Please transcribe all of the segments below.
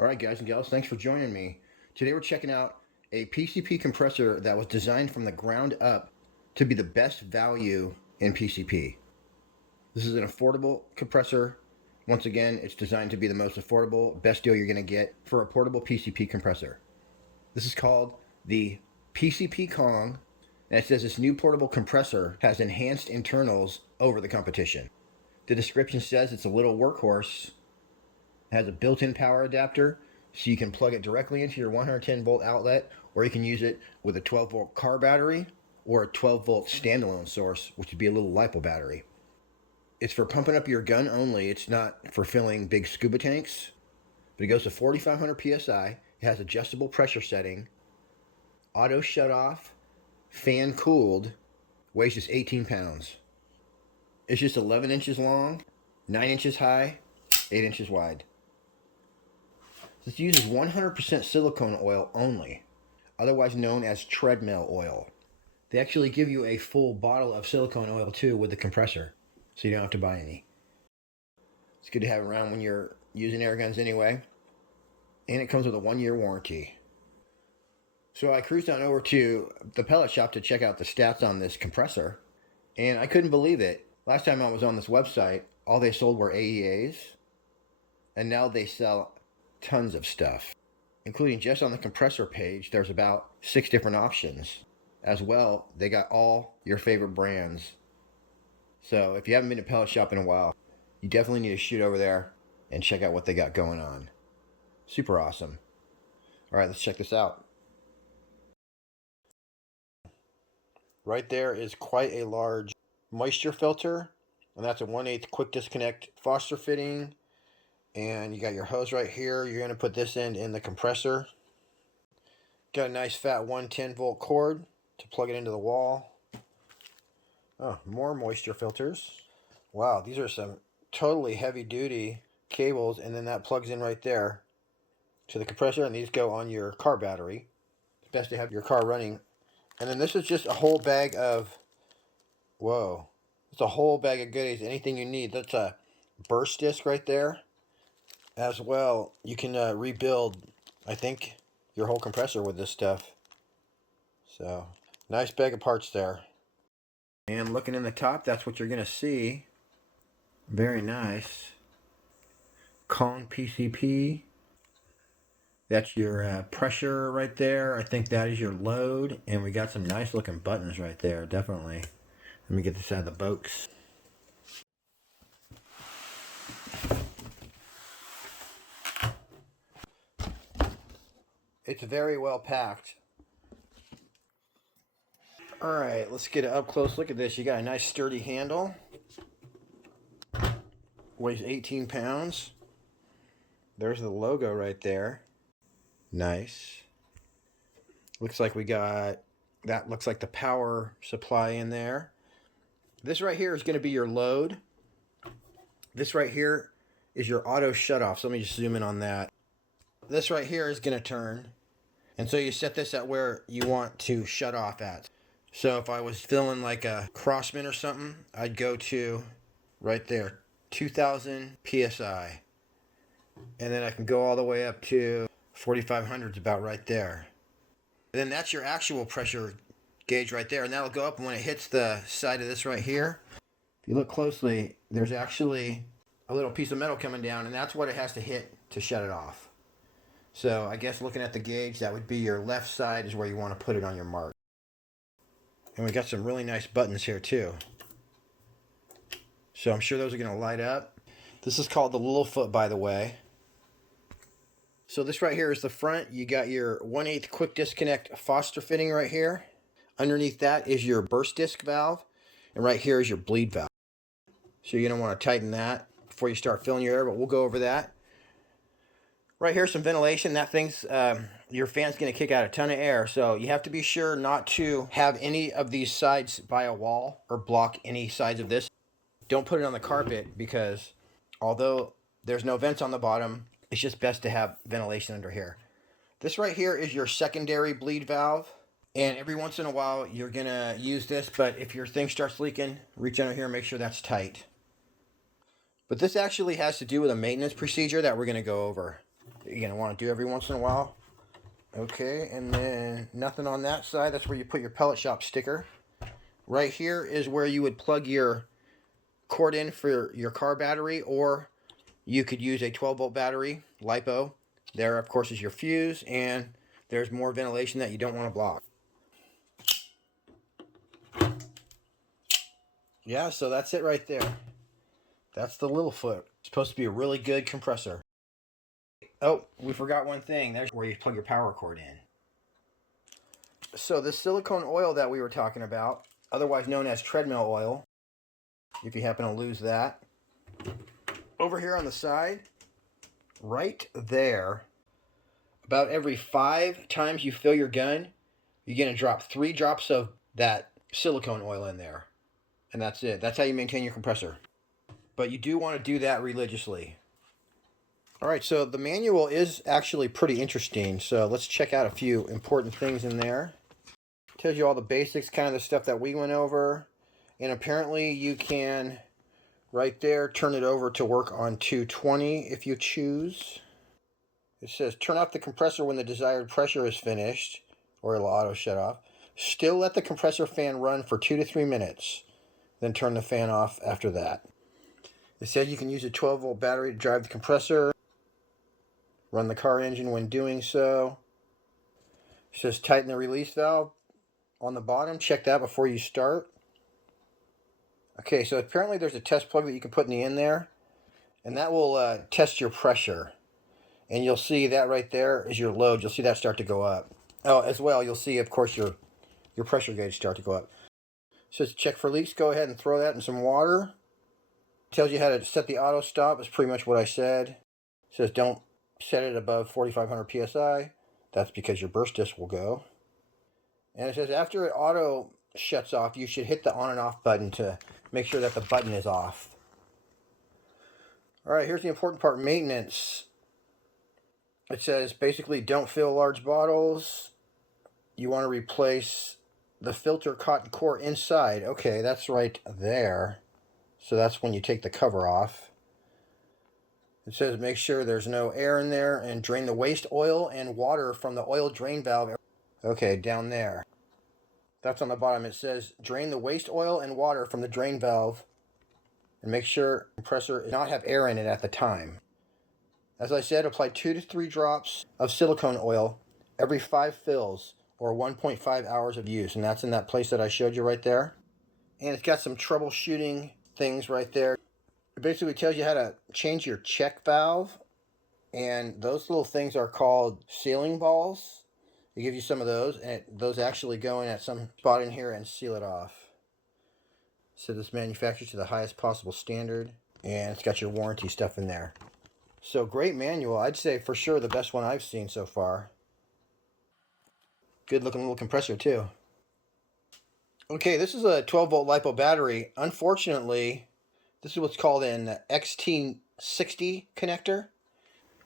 Alright guys and gals, thanks for joining me. Today we're checking out a PCP compressor that was designed from the ground up to be the best value in PCP. This is an affordable compressor. Once again, it's designed to be the most affordable, best deal you're going to get for a portable PCP compressor. This is called the PCP Kong, and it says this new portable compressor has enhanced internals over the competition. The description says it's a little workhorse. It has a built-in power adapter, so you can plug it directly into your 110 volt outlet, or you can use it with a 12 volt car battery or a 12 volt standalone source, which would be a little LiPo battery. It's for pumping up your gun only. It's not for filling big scuba tanks, but it goes to 4,500 psi. It has adjustable pressure setting, auto shut off, fan cooled, weighs just 18 pounds. It's just 11 inches long, 9 inches high, 8 inches wide. This uses 100% silicone oil only, otherwise known as treadmill oil. They actually give you a full bottle of silicone oil too with the compressor, so you don't have to buy any. It's good to have around when you're using air guns anyway. And it comes with a 1-year warranty. So I cruised on over to the Pellet Shop to check out the stats on this compressor, and I couldn't believe it. Last time I was on this website, all they sold were AEAs, and now they sell tons of stuff, including just on the compressor page. There's about 6 different options. As well, they got all your favorite brands. So if you haven't been to Pellet Shop in a while, you definitely need to shoot over there and check out what they got going on. Super awesome. All right, let's check this out. Right there is quite a large moisture filter, and that's a 1/8 quick disconnect Foster fitting. And you got your hose right here. You're going to put this end in the compressor. Got a nice fat 110 volt cord to plug it into the wall. Oh, more moisture filters. Wow, these are some totally heavy duty cables, and then that plugs in right there to the compressor, and these go on your car battery. It's best to have your car running. And then this is just a whole bag of, whoa, it's a whole bag of goodies, anything you need. That's a burst disc right there. As well, you can rebuild, I think, your whole compressor with this stuff. So, nice bag of parts there. And looking in the top, that's what you're going to see. Very nice. Kong PCP. That's your pressure right there. I think that is your load. And we got some nice looking buttons right there, definitely. Let me get this out of the box. It's very well packed. Alright, let's get an up close look at this. You got a nice sturdy handle. Weighs 18 pounds. There's the logo right there. Nice. Looks like we got, that looks like the power supply in there. This right here is going to be your load. This right here is your auto shut off. So let me just zoom in on that. This right here is going to turn. And so you set this at where you want to shut off at. So if I was filling like a Crossman or something, I'd go to right there, 2,000 PSI. And then I can go all the way up to 4,500, about right there. And then that's your actual pressure gauge right there. And that'll go up when it hits the side of this right here. If you look closely, there's actually a little piece of metal coming down, and that's what it has to hit to shut it off. So I guess looking at the gauge, that would be your left side is where you want to put it on your mark. And we got some really nice buttons here too. So I'm sure those are going to light up. This is called the Lil Foot, by the way. So this right here is the front. You got your 1/8 quick disconnect Foster fitting right here. Underneath that is your burst disc valve. And right here is your bleed valve. So you're going to want to tighten that before you start filling your air, but we'll go over that. Right here, some ventilation. That thing's, your fan's going to kick out a ton of air. So you have to be sure not to have any of these sides by a wall or block any sides of this. Don't put it on the carpet because although there's no vents on the bottom, it's just best to have ventilation under here. This right here is your secondary bleed valve. And every once in a while, you're going to use this. But if your thing starts leaking, reach under here and make sure that's tight. But this actually has to do with a maintenance procedure that we're going to go over. you're going to want to do every once in a while. Okay, and then nothing on that side. That's where you put your Pellet Shop sticker. Right here is where you would plug your cord in for your car battery, or you could use a 12-volt battery, LiPo. There, of course, is your fuse, and there's more ventilation that you don't want to block. Yeah, so that's it right there. That's the Lil Foot. It's supposed to be a really good compressor. Oh, we forgot one thing. There's where you plug your power cord in. So this silicone oil that we were talking about, otherwise known as treadmill oil, if you happen to lose that, over here on the side, right there, about every 5 times you fill your gun, you're going to drop 3 drops of that silicone oil in there. And that's it. That's how you maintain your compressor. But you do want to do that religiously. Alright, so the manual is actually pretty interesting. So let's check out a few important things in there. It tells you all the basics, kind of the stuff that we went over. And apparently you can, right there, turn it over to work on 220 if you choose. It says, turn off the compressor when the desired pressure is finished, or it'll auto shut off. Still let the compressor fan run for 2 to 3 minutes. Then turn the fan off after that. It said you can use a 12-volt battery to drive the compressor. Run the car engine when doing so. It says tighten the release valve on the bottom. Check that before you start. Okay, so apparently there's a test plug that you can put in the end there. And that will test your pressure. And you'll see that right there is your load. You'll see that start to go up. Oh, as well, you'll see, of course, your pressure gauge start to go up. It says check for leaks. Go ahead and throw that in some water. It tells you how to set the auto stop. It's pretty much what I said. It says don't set it above 4,500 psi. That's because your burst disc will go. And it says after it auto shuts off, you should hit the on and off button to make sure that the button is off. Alright, here's the important part, maintenance. It says basically don't fill large bottles. You want to replace the filter cotton core inside. Okay, that's right there. So that's when you take the cover off. It says make sure there's no air in there and drain the waste oil and water from the oil drain valve. Okay, down there. That's on the bottom. It says drain the waste oil and water from the drain valve and make sure the compressor does not have air in it at the time. As I said, apply 2 to 3 drops of silicone oil every 5 fills or 1.5 hours of use. And that's in that place that I showed you right there. And it's got some troubleshooting things right there. It basically tells you how to change your check valve. And those little things are called sealing balls. They give you some of those. And those actually go in at some spot in here and seal it off. So this manufactured to the highest possible standard. And it's got your warranty stuff in there. So great manual. I'd say for sure the best one I've seen so far. Good looking little compressor too. Okay, this is a 12-volt LiPo battery. Unfortunately, this is what's called an XT60 connector.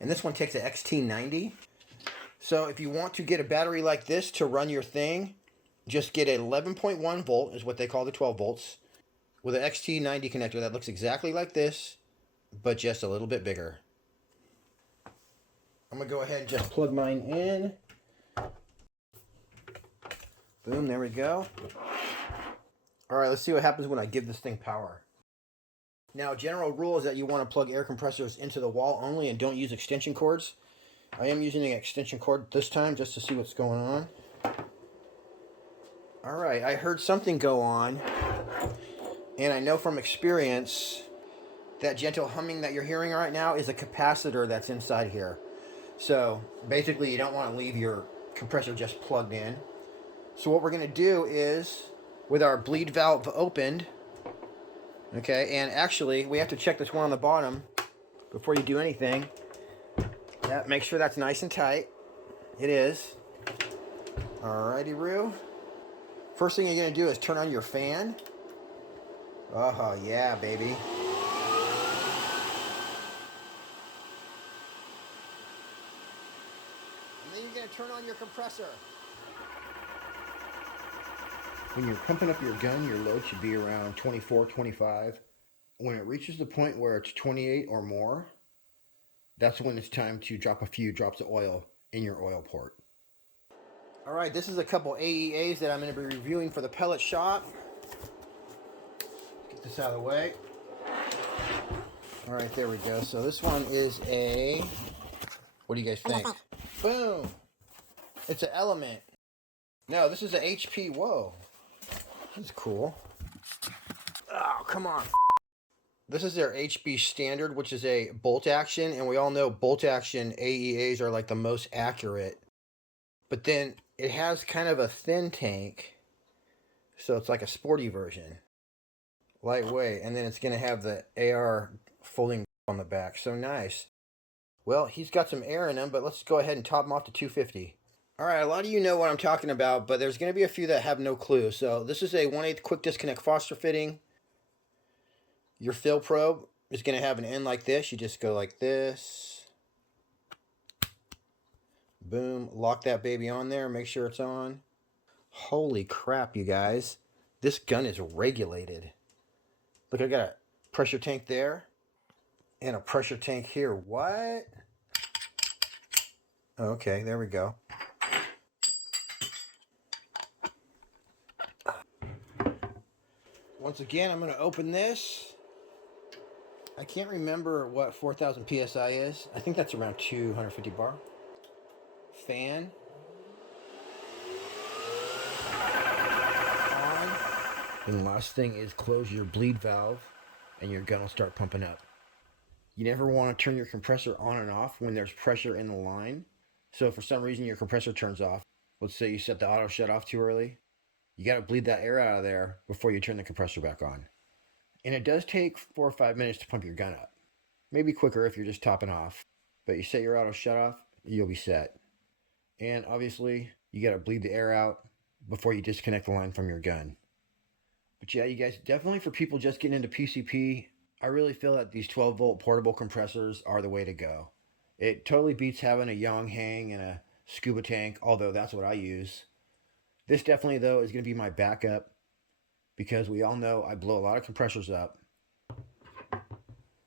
And this one takes an XT90. So if you want to get a battery like this to run your thing, just get an 11.1 volt is what they call the 12 volts with an XT90 connector that looks exactly like this, but just a little bit bigger. I'm going to go ahead and just plug mine in. Boom, there we go. Alright, let's see what happens when I give this thing power. Now, general rule is that you want to plug air compressors into the wall only and don't use extension cords. I am using an extension cord this time just to see what's going on. Alright, I heard something go on. And I know from experience that gentle humming that you're hearing right now is a capacitor that's inside here. So basically you don't want to leave your compressor just plugged in. So what we're going to do is, with our bleed valve opened, okay, and actually we have to check this one on the bottom before you do anything. Yeah, make sure that's nice and tight. It is. Alrighty, Roo. First thing you're going to do is turn on your fan. Oh, yeah, baby. And then you're going to turn on your compressor. When you're pumping up your gun, your load should be around 24, 25. When it reaches the point where it's 28 or more, that's when it's time to drop a few drops of oil in your oil port. All right, this is a couple AEAs that I'm going to be reviewing for the Pellet Shop. Get this out of the way. All right, there we go. So this one is a, what do you guys think? Boom. It's an Element. No, this is an HP. Whoa. This is cool. Oh, come on. This is their HB Standard, which is a bolt action. And we all know bolt action AEAs are like the most accurate. But then it has kind of a thin tank. So it's like a sporty version. Lightweight. And then it's going to have the AR folding on the back. So nice. Well, he's got some air in him, but let's go ahead and top him off to 250. All right, a lot of you know what I'm talking about, but there's going to be a few that have no clue. So this is a 1/8 quick disconnect Foster fitting. Your fill probe is going to have an end like this. You just go like this. Boom. Lock that baby on there. Make sure it's on. Holy crap, you guys. This gun is regulated. Look, I got a pressure tank there and a pressure tank here. What? Okay, there we go. Once again, I'm going to open this. I can't remember what 4,000 PSI is. I think that's around 250 bar. Fan. On. And the last thing is close your bleed valve and your gun will start pumping up. You never want to turn your compressor on and off when there's pressure in the line. So if for some reason your compressor turns off, let's say you set the auto shut off too early, you got to bleed that air out of there before you turn the compressor back on. And it does take 4 or 5 minutes to pump your gun up. Maybe quicker if you're just topping off. But you set your auto shut off, you'll be set. And obviously, you got to bleed the air out before you disconnect the line from your gun. But yeah, you guys, definitely for people just getting into PCP, I really feel that these 12-volt portable compressors are the way to go. It totally beats having a Yang hang and a scuba tank, although that's what I use. This definitely, though, is going to be my backup because we all know I blow a lot of compressors up.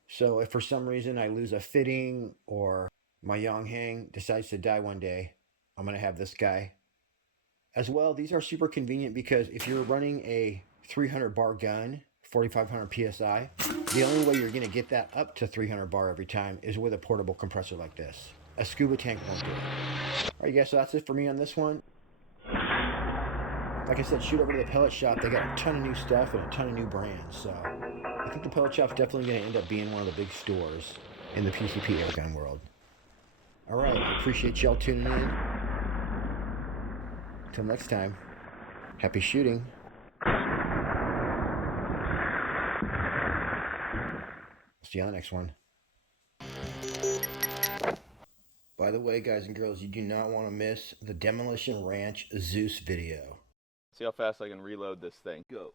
So if for some reason I lose a fitting or my Yang hang decides to die one day, I'm going to have this guy. As well, these are super convenient because if you're running a 300 bar gun, 4,500 PSI, the only way you're going to get that up to 300 bar every time is with a portable compressor like this. A scuba tank won't do it. Alright guys, so that's it for me on this one. Like I said, shoot over to the Pellet Shop. They got a ton of new stuff and a ton of new brands. So I think the Pellet Shop's definitely going to end up being one of the big stores in the PCP airgun world. Alright, I appreciate y'all tuning in. Until next time, happy shooting. See you on the next one. By the way, guys and girls, you do not want to miss the Demolition Ranch Zeus video. See how fast I can reload this thing. Go.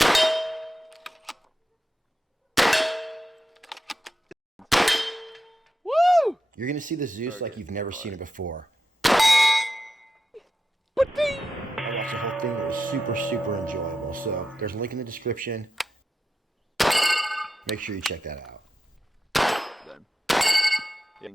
Woo! You're going to see the Zeus like you've never seen it before. I watched the whole thing. It was super, super enjoyable. So there's a link in the description. Make sure you check that out. Yeah.